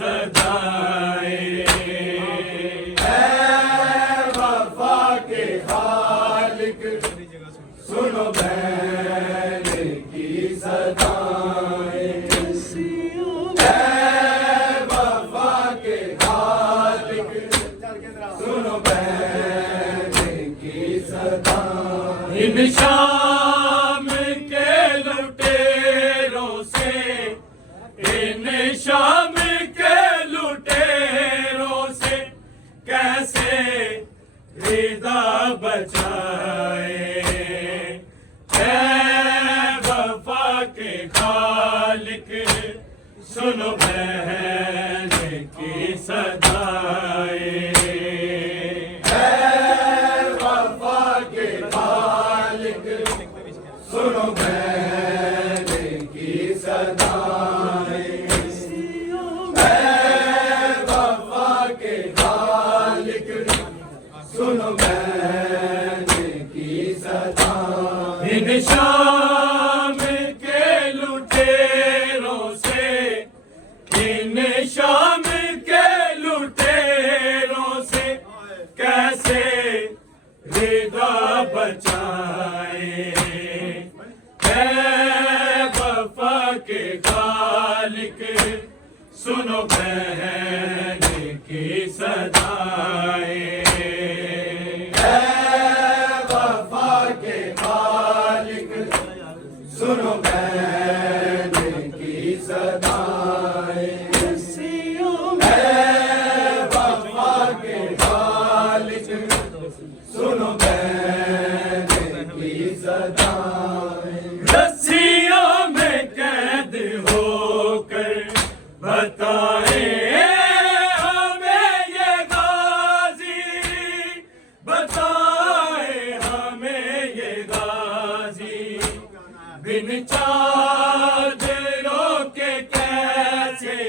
صدائیں، اے وفا کے خالق سنو بہن کی صدائیں، اے وفا کے خالق سنو بہن کی صدائیں، ان شام کے لٹیروں سے، ان شام کے لٹیروں سے کیسے رضا بچائے، اے وفا کے خالق سنو بہن کی صدائیں، اے وفا کے خالق سنو بہن کی صدائیں، اے وفا کے خالق سنو بہن کی صدائیں، ان شام کے لٹیروں سے، ان شام کے لٹیروں سے کیسے رضا بچائے، اے وفا کے خالق سنو بہن کی صدائیں، اے وفا کے خالق سنو بہن کی صدائیں، اے وفا کے خالق سنو بہن کی صدائیں، رسیوں میں قید ہو کر بتائیں ہمیں یہ غازی، بتائیں ہمیں یہ غازی، بن چادروں کے کیسے،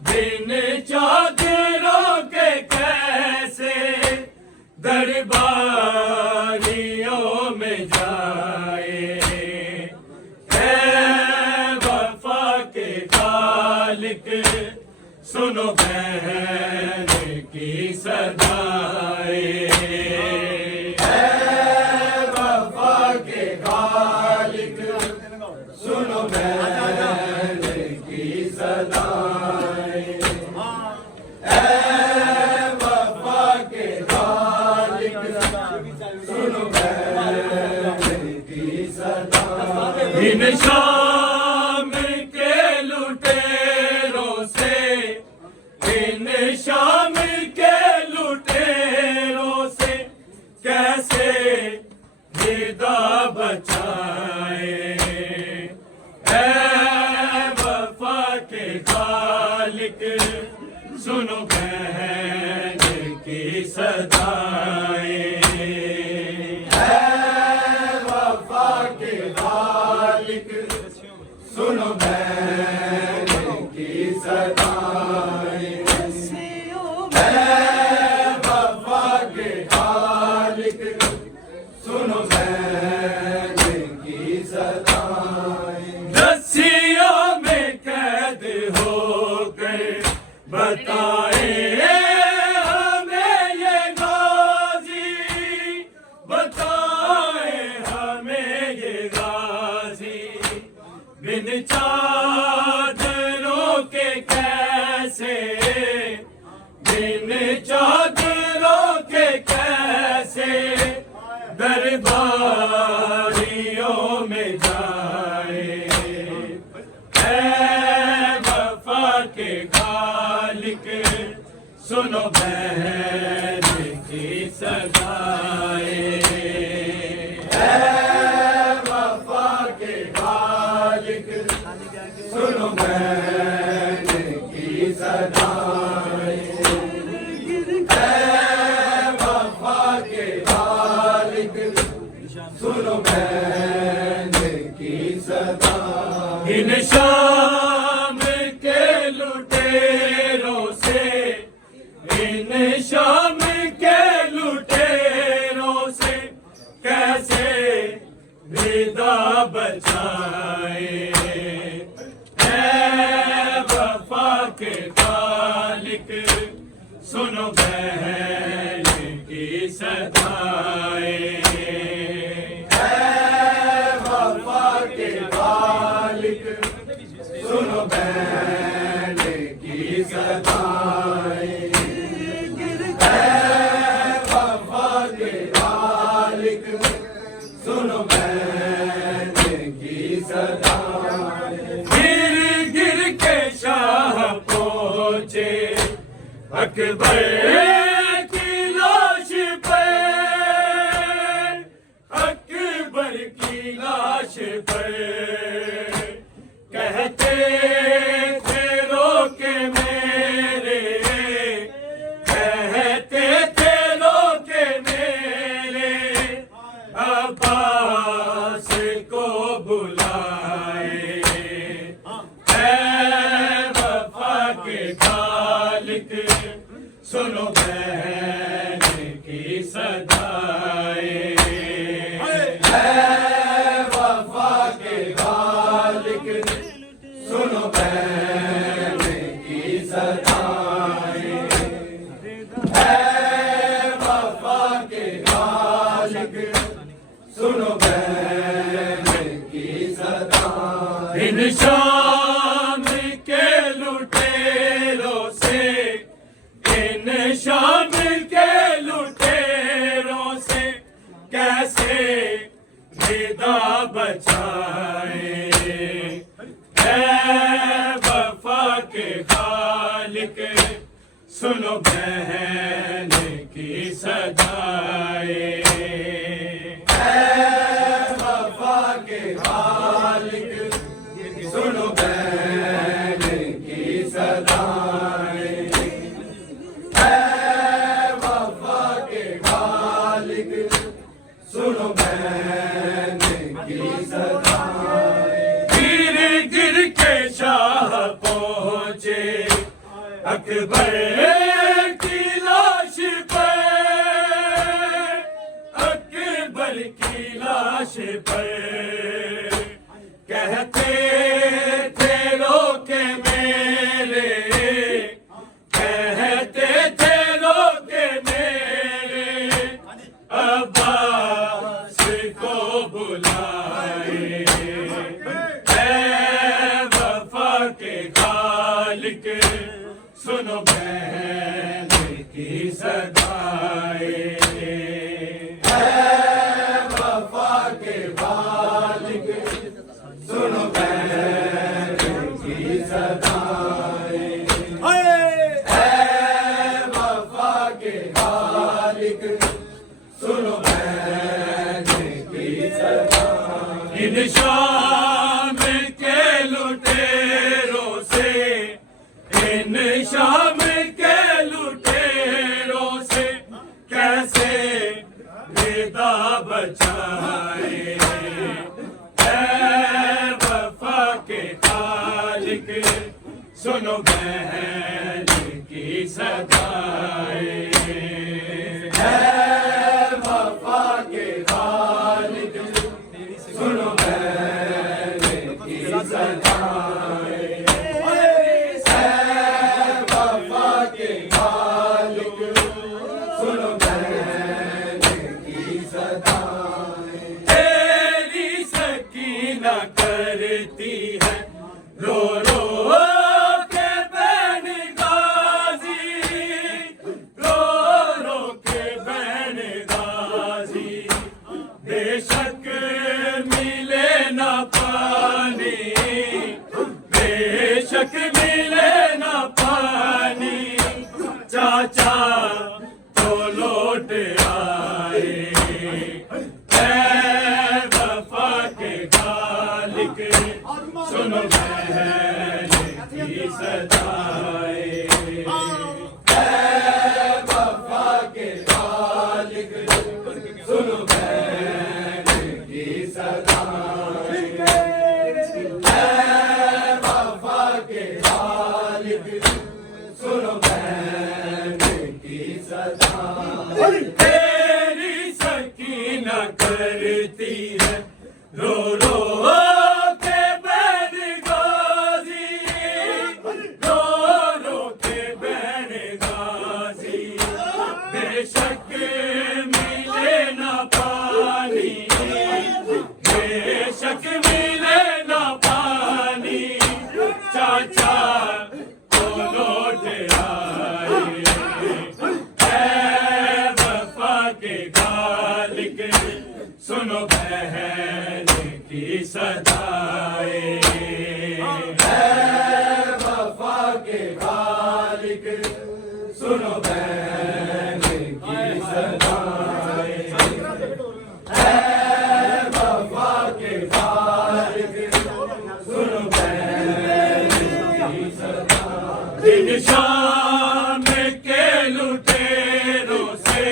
بن چادروں کے کیسے درباریوں میں جائے، اے وفا کے خالق سنو بہن کی صدائیں، اے وفا کے خالق سنو بہن کی صدائیں، اے وفا کے خالق سنو بہن کی صدائیں، ان شام کے لٹیروں سے، ان شام کے لٹیروں سے کیسے رضا بچائے، اے وفا کے خالق سنو بہن کی صدائیں، اے وفا کے خالق سنو بہن کی صدائیں، اے وفا کے خالق سنو بہن کی صدائیں، رسیوں میں قید ہو کر بتائیں ہمیں یہ غازی، بتائیں ہمیں یہ غازی، بن چادروں کے کیسے، بن چادروں کے کیسے درباریوں میں جائے، اے وفا کے خالق سنو بہن کی صدائیں، اے وفا کے خالق سنو بہن کی صدائیں، اے وفا کے خالق سنو بہن کی صدائیں، ان شام کے لٹیروں سے، ان شام کے لٹیروں سے کیسے رضا بچائے، اے وفا کے خالق سنو بہن کی صدائیں اے وفا کے خالق سنو بہن کی صدائیں اے وفا کے خالق سنو بہن کی صدائیں گر گر کے شاہ پہنچے اکبر کی لاش پر اکبر کی لاش پر کہتے تھے رو کے میرے کہتے تھے رو کے میرے عباس کو بلائے اے وفا کے خالق سنو بہن کی صدائیں اے وفا کے خالق سنو بہن کی صدائیں اے وفا کے خالق سنو بہن کی صدائیں ان شام کے لٹیروں سے ان شام کے لٹیروں سے کیسے ندا بچائیں اے وفا کے خالق سنو بہن کی صدائیں اے وفا کے خالق سنو بہن کی صدائیں اے وفا کے خالق سنو بہن کی صدائیں گر گر کے شاہ پہنچے اکبر کی لاش پر اکبر کی لاش پر کہتے تھے رو کے میرے کہتے تھے رو کے میرے عباس کو بلائے اے وفا کے خالق سنو بہن کی صدائیں اے وفا کے خالق سنو بہن کی صدائیں اے وفا کے خالق سنو بہن کی صدائیں ان شام کے لٹیروں سے ان شام کے لٹیروں سے کیسے ندا بچائیں اے وفا کے خالق سنو بہن کی صدائیں اے وفا کے خالق سنو بہن کی صدائیں اے وفا کے خالق سنو بہن کی صدائیں تیری سکینہ کرتی ہے رو رو کے بہن غازی رو رو کے بہن غازی بے شک ملے نہ پانی بے شک ملے نہ پانی چاچا تو لوٹ آئے اے وفا کے خالق سنو بہن کی صدائیں اے وفا کے خالق سنو بہن کی صدائیں اے وفا کے خالق سنو بہن کی صدائیں تیری سکینہ کرتی ہے رو رو کے بہن غازی رو کے خالق سنو بہن کی صدائیں، اے وفا کے خالق سنو بہن کی صدائیں، ان شام کے لٹیروں سے،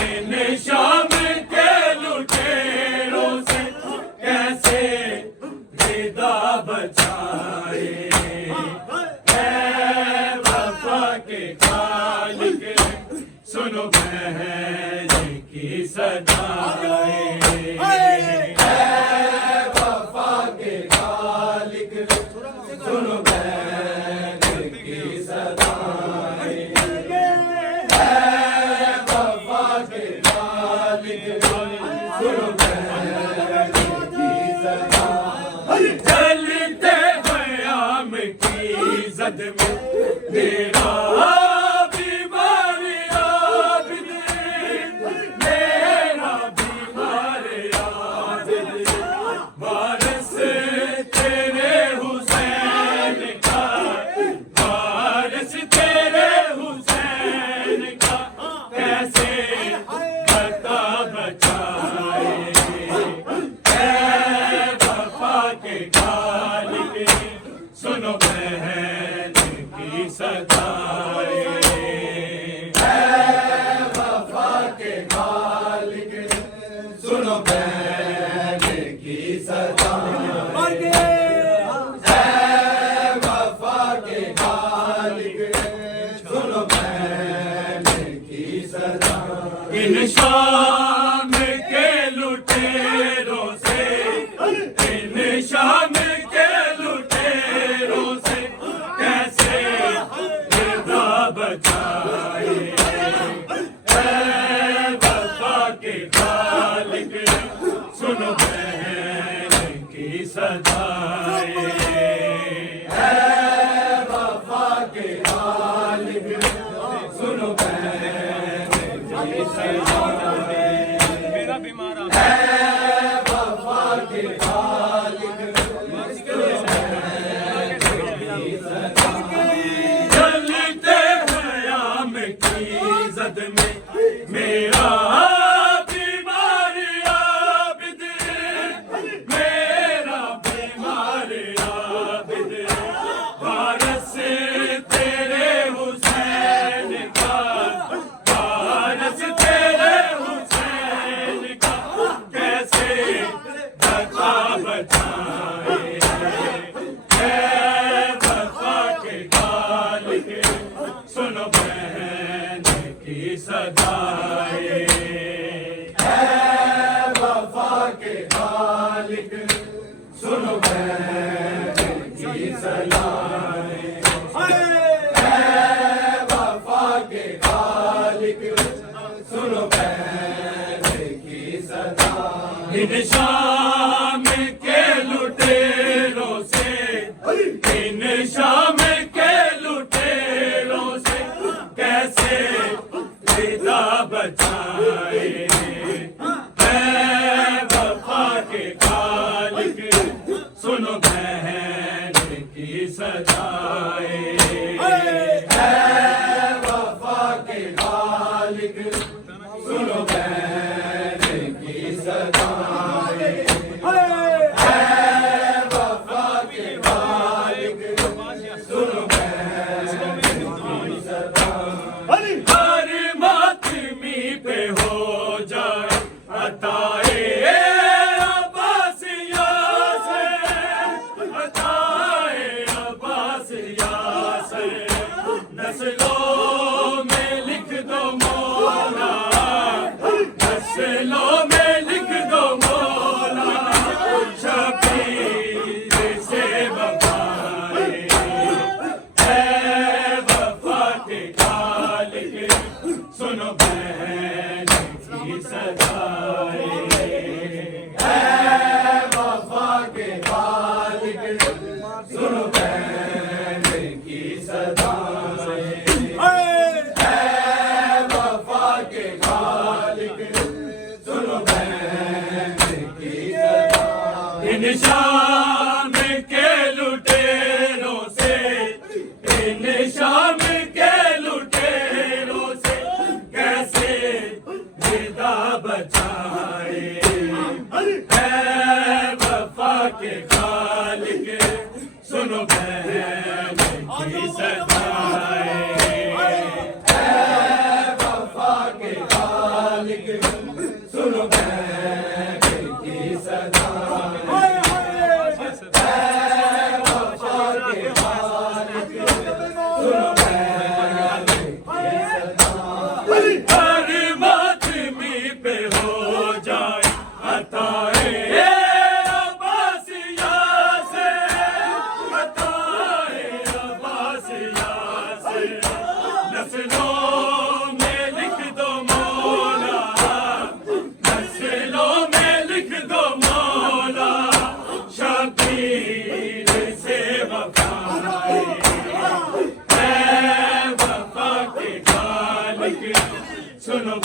ان شام کے لٹیروں سے کیسے ردا بچائے، اے وفا کے خالق سنو بہن کی صدائیں، اے وفا کے خالق سنو بہن کی صدائیں، اے وفا کے خالق سنو بہن کی صدائیں، جلتے قیام کی زد میں میرا بیمار عابد، میرا بیمار عابد، وارث تیرے حسین کا، وارث تیرے حسین کا کیسے بتا بچائے، اے وفا کے خالق سنو بہن کی صدائیں، اے وفا کے خالق سنو بہن کی صدائیں، اے وفا کے خالق سنو بہن کی صدائیں، ان شام کے لٹیروں سے، ان شام کے لٹیروں سے کیسے ردا بچائے، اے وفا کے خالق سنو بہن کی صدائیں، اے وفا کے خالق سنو بہن کی صدائیں، میرا بیمار اے وفا کے خالق سنو بہن کی صدائیں، جلتے قیام کی زد میں میرا بیمار عابد، میرا بیمار عابد، وارث تیرے حسین کا، وارث تیرے حسین کا کیسے بتا بچائے، اے وفا کے خالق سنو بہن کی صدائیں، اے وفا کے خالق سنو بہن کی صدائیں، اے وفا کے خالق سنو بہن کی صدائیں، ان شام کے لٹیروں سے، ان شام کے لٹیروں سے کیسے ردا بچائے، اے وفا کے خالق سنو بہن کی صدائیں، اے وفا کے خالق سنو بہن کی صدائیں، اے وفا کے خالق سنو بہن کی صدائیں، ہر ماتمی پہ ہو جائے عطائے عباسیہ سے، عطائے عباسیہ سے، نسلوں میں لکھ دو مولا، نسلوں میں لکھ دو مولا، شبیر سے وفائے، اے وفا کے خالق سنو بہن کی صدائیں، اے وفا کے خالق سنو بہن کی صدائیں، اے وفا کے خالق سنو بہن کی صدائیں، ان شام کے لٹیروں سے نسلوں میں لکھ دو مولا نسلوں میں لکھ دو مولا شبیر سے وفائے اے وفا کے خالق سنو